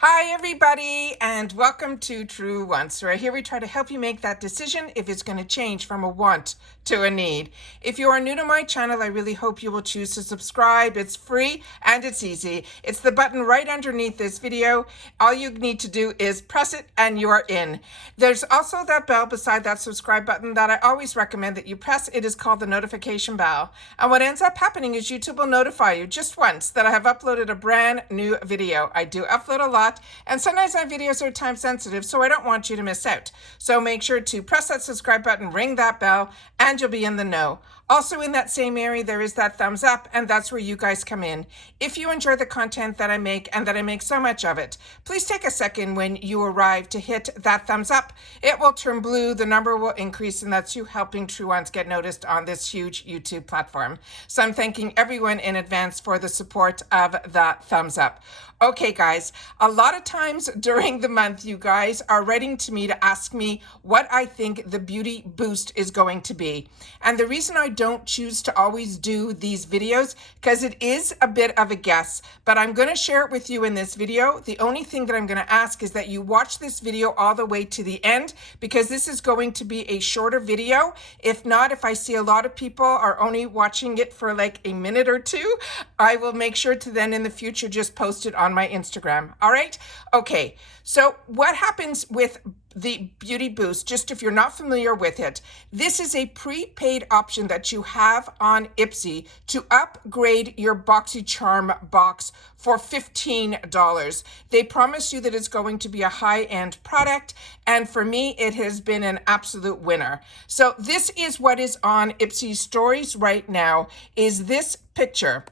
Hi everybody, and welcome to True Wants, where here we try to help you make that decision if it's going to change from a want to a need. If you are new to my channel, I really hope you will choose to subscribe. It's free and it's easy. It's the button right underneath this video. All you need to do is press it and you are in. There's also that bell beside that subscribe button that I always recommend that you press. It is called the notification bell. And what ends up happening is YouTube will notify you just once that I have uploaded a brand new video. I do upload a lot, and sometimes my videos are time sensitive, so I don't want you to miss out. So make sure to press that subscribe button, ring that bell, and you'll be in the know. Also in that same area, there is that thumbs up, and that's where you guys come in. If you enjoy the content that I make, and that I make so much of it, please take a second when you arrive to hit that thumbs up. It will turn blue, the number will increase, and that's you helping True Ones get noticed on this huge YouTube platform. So I'm thanking everyone in advance for the support of that thumbs up. Okay, guys, a lot of times during the month, you guys are writing to me to ask me what I think the beauty boost is going to be. And the reason I don't choose to always do these videos, because it is a bit of a guess, but I'm going to share it with you in this video. The only thing that I'm going to ask is that you watch this video all the way to the end, because this is going to be a shorter video. If not, if I see a lot of people are only watching it for like a minute or two, I will make sure to then in the future just post it on my Instagram. All right. Okay. So what happens with the Beauty Boost, just if you're not familiar with it, this is a prepaid option that you have on IPSY to upgrade your BoxyCharm box for $15. They promise you that it's going to be a high-end product, and for me, it has been an absolute winner. So this is what is on IPSY stories right now, is this picture.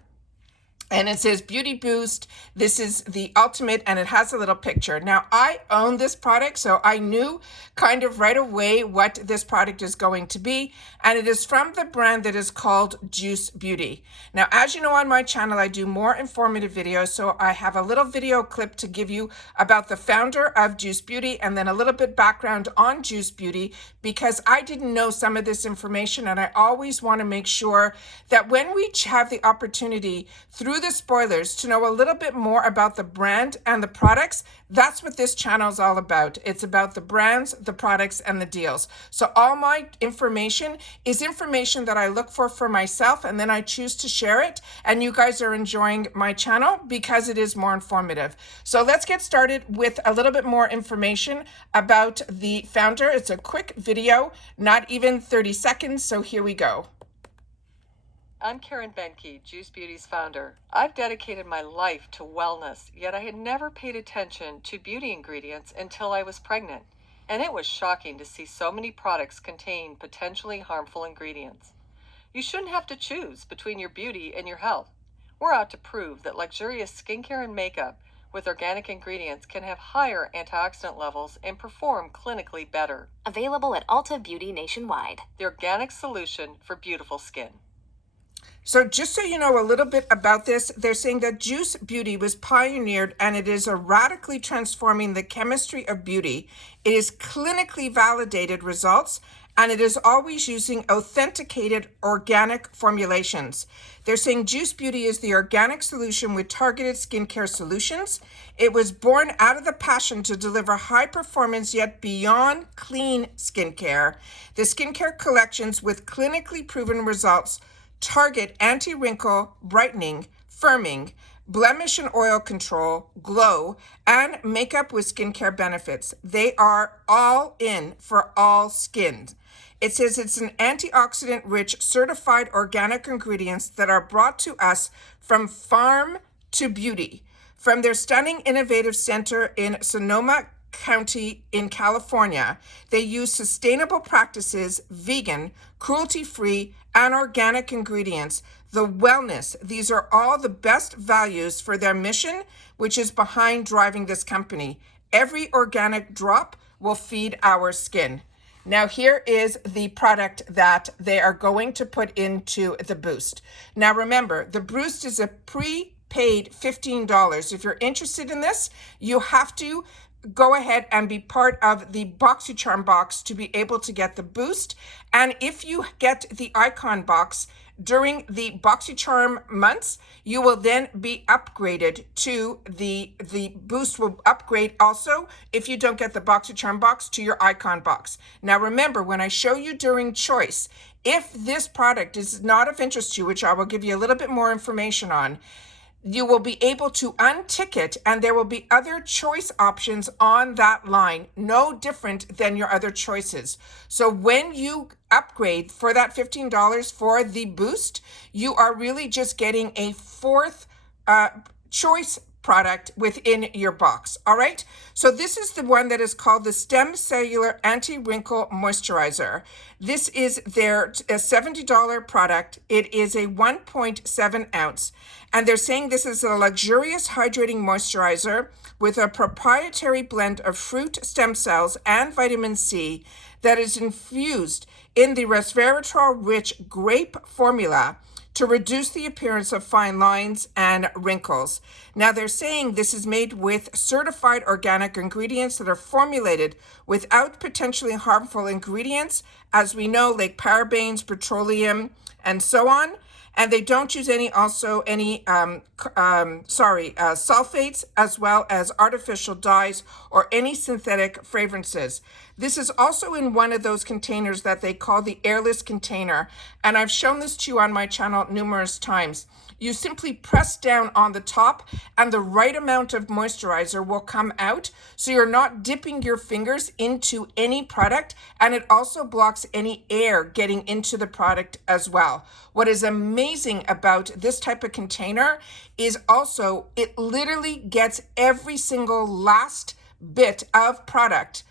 And it says Beauty Boost. This is the ultimate, and it has a little picture. Now, I own this product, so I knew kind of right away what this product is going to be. And it is from the brand that is called Juice Beauty. Now, as you know, on my channel, I do more informative videos. So I have a little video clip to give you about the founder of Juice Beauty, and then a little bit background on Juice Beauty, because I didn't know some of this information. And I always want to make sure that when we have the opportunity through the spoilers to know a little bit more about the brand and the products, that's what this channel is all about. It's about the brands, the products, and the deals. So all my information is information that I look for myself, and then I choose to share it, and you guys are enjoying my channel because it is more informative. So let's get started with a little bit more information about the founder. It's a quick video, not even 30 seconds, so here we go. I'm Karen Benke, Juice Beauty's founder. I've dedicated my life to wellness, yet I had never paid attention to beauty ingredients until I was pregnant. And it was shocking to see so many products contain potentially harmful ingredients. You shouldn't have to choose between your beauty and your health. We're out to prove that luxurious skincare and makeup with organic ingredients can have higher antioxidant levels and perform clinically better. Available at Ulta Beauty nationwide. The organic solution for beautiful skin. So just so you know a little bit about this, they're saying that Juice Beauty was pioneered, and it is a radically transforming the chemistry of beauty. It is clinically validated results, and it is always using authenticated organic formulations. They're saying Juice Beauty is the organic solution with targeted skincare solutions. It was born out of the passion to deliver high performance yet beyond clean skincare. The skincare collections with clinically proven results target anti-wrinkle, brightening, firming, blemish and oil control, glow, and makeup with skincare benefits. They are all in for all skins. It says it's an antioxidant-rich, certified organic ingredients that are brought to us from farm to beauty. From their stunning innovative center in Sonoma County in California, they use sustainable practices, vegan, cruelty-free, and organic ingredients. The wellness, these are all the best values for their mission, which is behind driving this company. Every organic drop will feed our skin. Now here is the product that they are going to put into the boost. Now remember, the boost is a prepaid $15. If you're interested in this, you have to go ahead and be part of the BoxyCharm box to be able to get the boost. And if you get the icon box, during the BoxyCharm months, you will then be upgraded to the boost will upgrade also if you don't get the BoxyCharm box to your icon box. Now remember, when I show you during choice, if this product is not of interest to you, which I will give you a little bit more information on, you will be able to untick it, and there will be other choice options on that line, no different than your other choices. So when you upgrade for that $15 for the boost, you are really just getting a fourth choice product within your box. All right. So this is the one that is called the Stem Cellular Anti-Wrinkle Moisturizer. This is their $70 product. It is a 1.7 ounce. And they're saying this is a luxurious hydrating moisturizer with a proprietary blend of fruit stem cells and vitamin C that is infused in the resveratrol-rich grape formula to reduce the appearance of fine lines and wrinkles. Now they're saying this is made with certified organic ingredients that are formulated without potentially harmful ingredients, as we know, like parabens, petroleum, and so on. And they don't use any sulfates, as well as artificial dyes or any synthetic fragrances. This is also in one of those containers that they call the airless container. And I've shown this to you on my channel numerous times. You simply press down on the top and the right amount of moisturizer will come out. So you're not dipping your fingers into any product, and it also blocks any air getting into the product as well. What is amazing about this type of container is also it literally gets every single last bit of product.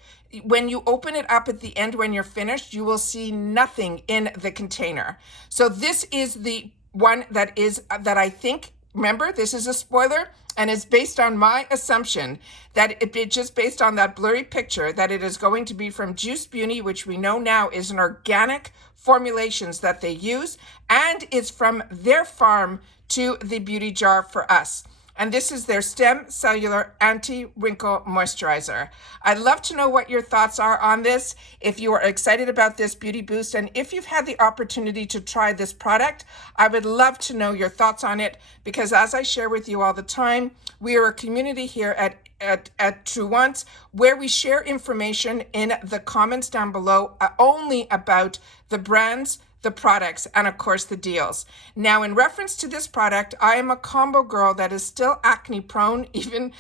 When you open it up at the end, when you're finished, you will see nothing in the container. So this is the one that I think, remember, this is a spoiler, and it's based on my assumption that it just based on that blurry picture that it is going to be from Juice Beauty, which we know now is an organic formulations that they use, and it's from their farm to the beauty jar for us. And this is their Stem Cellular Anti-Wrinkle Moisturizer. I'd love to know what your thoughts are on this, if you are excited about this beauty boost, and if you've had the opportunity to try this product, I would love to know your thoughts on it, because as I share with you all the time, we are a community here at True Once where we share information in the comments down below only about the brands, the products, and of course the deals. Now, in reference to this product, I am a combo girl that is still acne prone, even,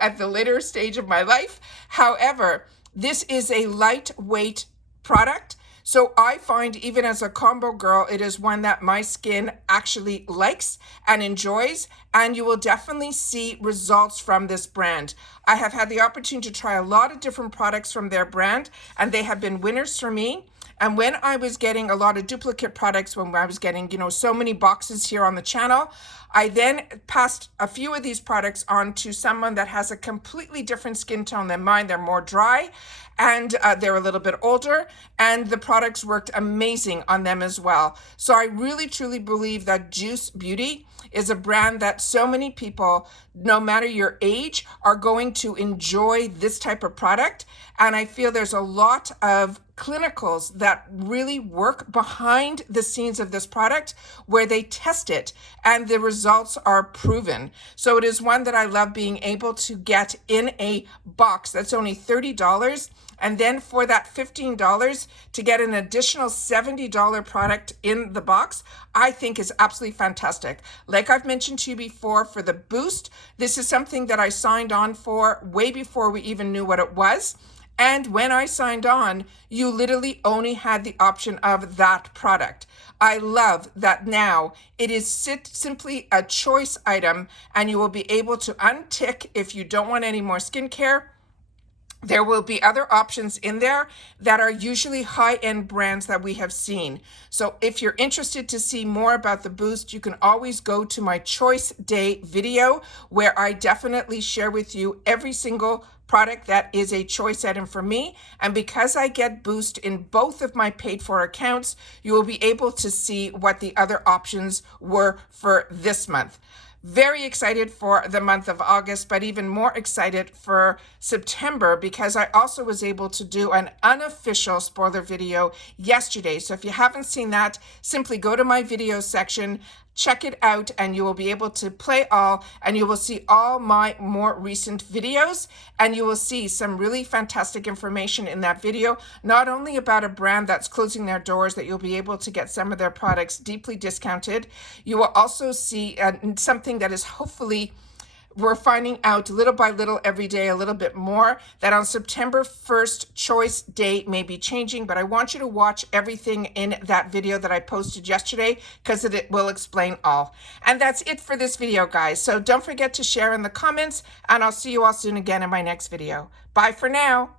at the later stage of my life. However, this is a lightweight product. So I find even as a combo girl, it is one that my skin actually likes and enjoys, and you will definitely see results from this brand. I have had the opportunity to try a lot of different products from their brand, and they have been winners for me. And when I was getting a lot of duplicate products, when I was getting, so many boxes here on the channel, I then passed a few of these products on to someone that has a completely different skin tone than mine. They're more dry, and they're a little bit older, and the products worked amazing on them as well. So I really, truly believe that Juice Beauty is a brand that so many people, no matter your age, are going to enjoy this type of product. And I feel there's a lot of clinicals that really work behind the scenes of this product where they test it and the results are proven. So it is one that I love being able to get in a box that's only $30. And then for that $15 to get an additional $70 product in the box, I think is absolutely fantastic. Like I've mentioned to you before, for the boost, this is something that I signed on for way before we even knew what it was. And when I signed on, you literally only had the option of that product. I love that now it is simply a choice item, and you will be able to untick if you don't want any more skincare. There will be other options in there that are usually high-end brands that we have seen. So if you're interested to see more about the boost, you can always go to my Choice Day video, where I definitely share with you every single product that is a choice item for me. And because I get boost in both of my paid for accounts, you will be able to see what the other options were for this month. Very excited for the month of August, but even more excited for September because I also was able to do an unofficial spoiler video yesterday. So if you haven't seen that, simply go to my video section, check it out, and you will be able to play all, and you will see all my more recent videos, and you will see some really fantastic information in that video, not only about a brand that's closing their doors that you'll be able to get some of their products deeply discounted. You will also see something that is hopefully, we're finding out little by little every day a little bit more, that on September 1st, choice date may be changing, but I want you to watch everything in that video that I posted yesterday because it will explain all. And that's it for this video, guys. So don't forget to share in the comments, and I'll see you all soon again in my next video. Bye for now.